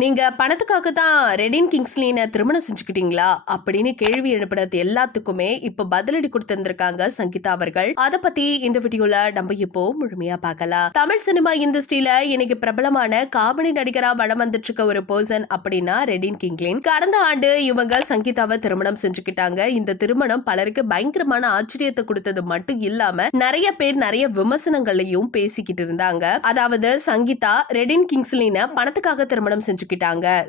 நீங்க பணத்துக்காக தான் ரெடின் கிங்ஸ்லின திருமணம் செஞ்சுக்கிட்டீங்களா அப்படின்னு கேள்வி எழுப்பினது எல்லாத்துக்குமே இப்ப பதிலடி கொடுத்திருந்திருக்காங்க சங்கீதா அவர்கள். அத பத்தி இந்த வீடியோல நம்ம இப்போ முழுமையா பார்க்கலாம். தமிழ் சினிமா இண்டஸ்ட்ரியில இன்னைக்கு பிரபலமான காமெடி நடிகரா வளம் வந்துட்டு இருக்க ஒரு பர்சன் அப்படின்னா ரெடின் கிங்ஸ்லின். கடந்த ஆண்டு இவங்க சங்கீதாவை திருமணம் செஞ்சுக்கிட்டாங்க. இந்த திருமணம் பலருக்கு பயங்கரமான ஆச்சரியத்தை கொடுத்தது மட்டும் இல்லாம நிறைய பேர் நிறைய விமர்சனங்களையும் பேசிக்கிட்டு இருந்தாங்க. அதாவது சங்கீதா ரெடின் கிங்ஸ்லின பணத்துக்காக திருமணம் செஞ்சுக்கிட்டாங்க.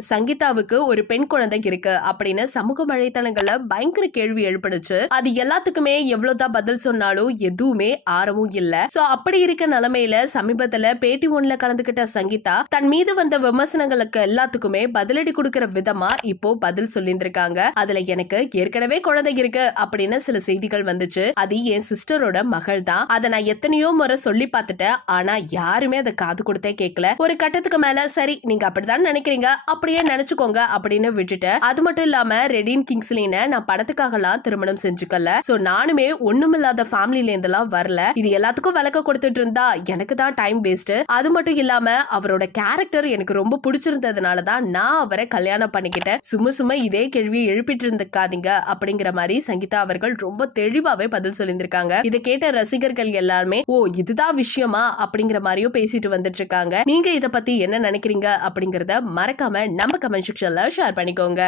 சங்கீதாவுக்கு ஒரு பெண் குழந்தை இருக்கு அப்படின்னு சமூக வலைதளங்கள்ல பயங்கர கேள்வி எழுப்பிடுச்சு. அது எல்லாத்துக்குமே எவ்வளவுதான் பதில் சொன்னாலும் எதுவுமே ஆரமும் இல்ல. சோ அப்படி இருக்க நிலைமையில சமீபத்துல பேட்டி ஒன்ல கலந்துகிட்ட சங்கீதா தன் மீது வந்த விமர்சனங்களுக்கு எல்லாத்துக்குமே பதிலடி கொடுக்கிற விதமா இப்போ பதில் சொல்லியிருந்திருக்காங்க. அதுல எனக்கு ஏற்கனவே குழந்தை இருக்கு அப்படின்னு சில செய்திகள் வந்துச்சு. அது என் சிஸ்டரோட மகள் தான். அதை நான் எத்தனையோ முறை சொல்லி பார்த்துட்டேன். ஆனா யாருமே அதை காது கொடுத்தே கேட்கல. ஒரு கட்டத்துக்கு மேல சரி நீங்க அப்படிதான் நினைக்கிறீங்க அப்படியே நினைச்சுக்கோங்க அப்படின்னு விட்டுட்டு, அது மட்டும் இல்லாம ரெடின் கிங்ஸ்லின நான் படத்துக்காகலாம் திருமணம் செஞ்சுக்கல. சோ நானுமே ஒண்ணுமில்லாத ஃபேமிலில இருந்தெல்லாம் வரல. இது எல்லாத்துக்கும் விளக்க கொடுத்துட்டு இருந்தா எனக்கு தான் டைம் வேஸ்ட். அது மட்டும் இல்லாம அவரோட கேரக்டர் எனக்கு ரொம்ப பிடிச்சிருந்ததுனால தான் நான் அவரை கல்யாணம் பண்ணிக்கிட்டேன். சும்மா இதே கேள்வியை எழுப்பிட்டு இருந்துக்காதீங்க அப்படிங்கிற மாதிரி சங்கீதா அவர்கள் ரொம்ப தெளிவாவே பதில் சொல்லியிருந்திருக்காங்க. இதை கேட்ட ரசிகர்கள் எல்லாருமே ஓ இதுதான் விஷயமா அப்படிங்கிற மாதிரியும் பேசிட்டு வந்துட்டு இருக்காங்க. நீங்க இத பத்தி என்ன நினைக்கிறீங்க அப்படிங்கறத மறக்காம நம்ம கமெண்ட் செக்ஷன்ல ஷேர் பண்ணிக்கோங்க.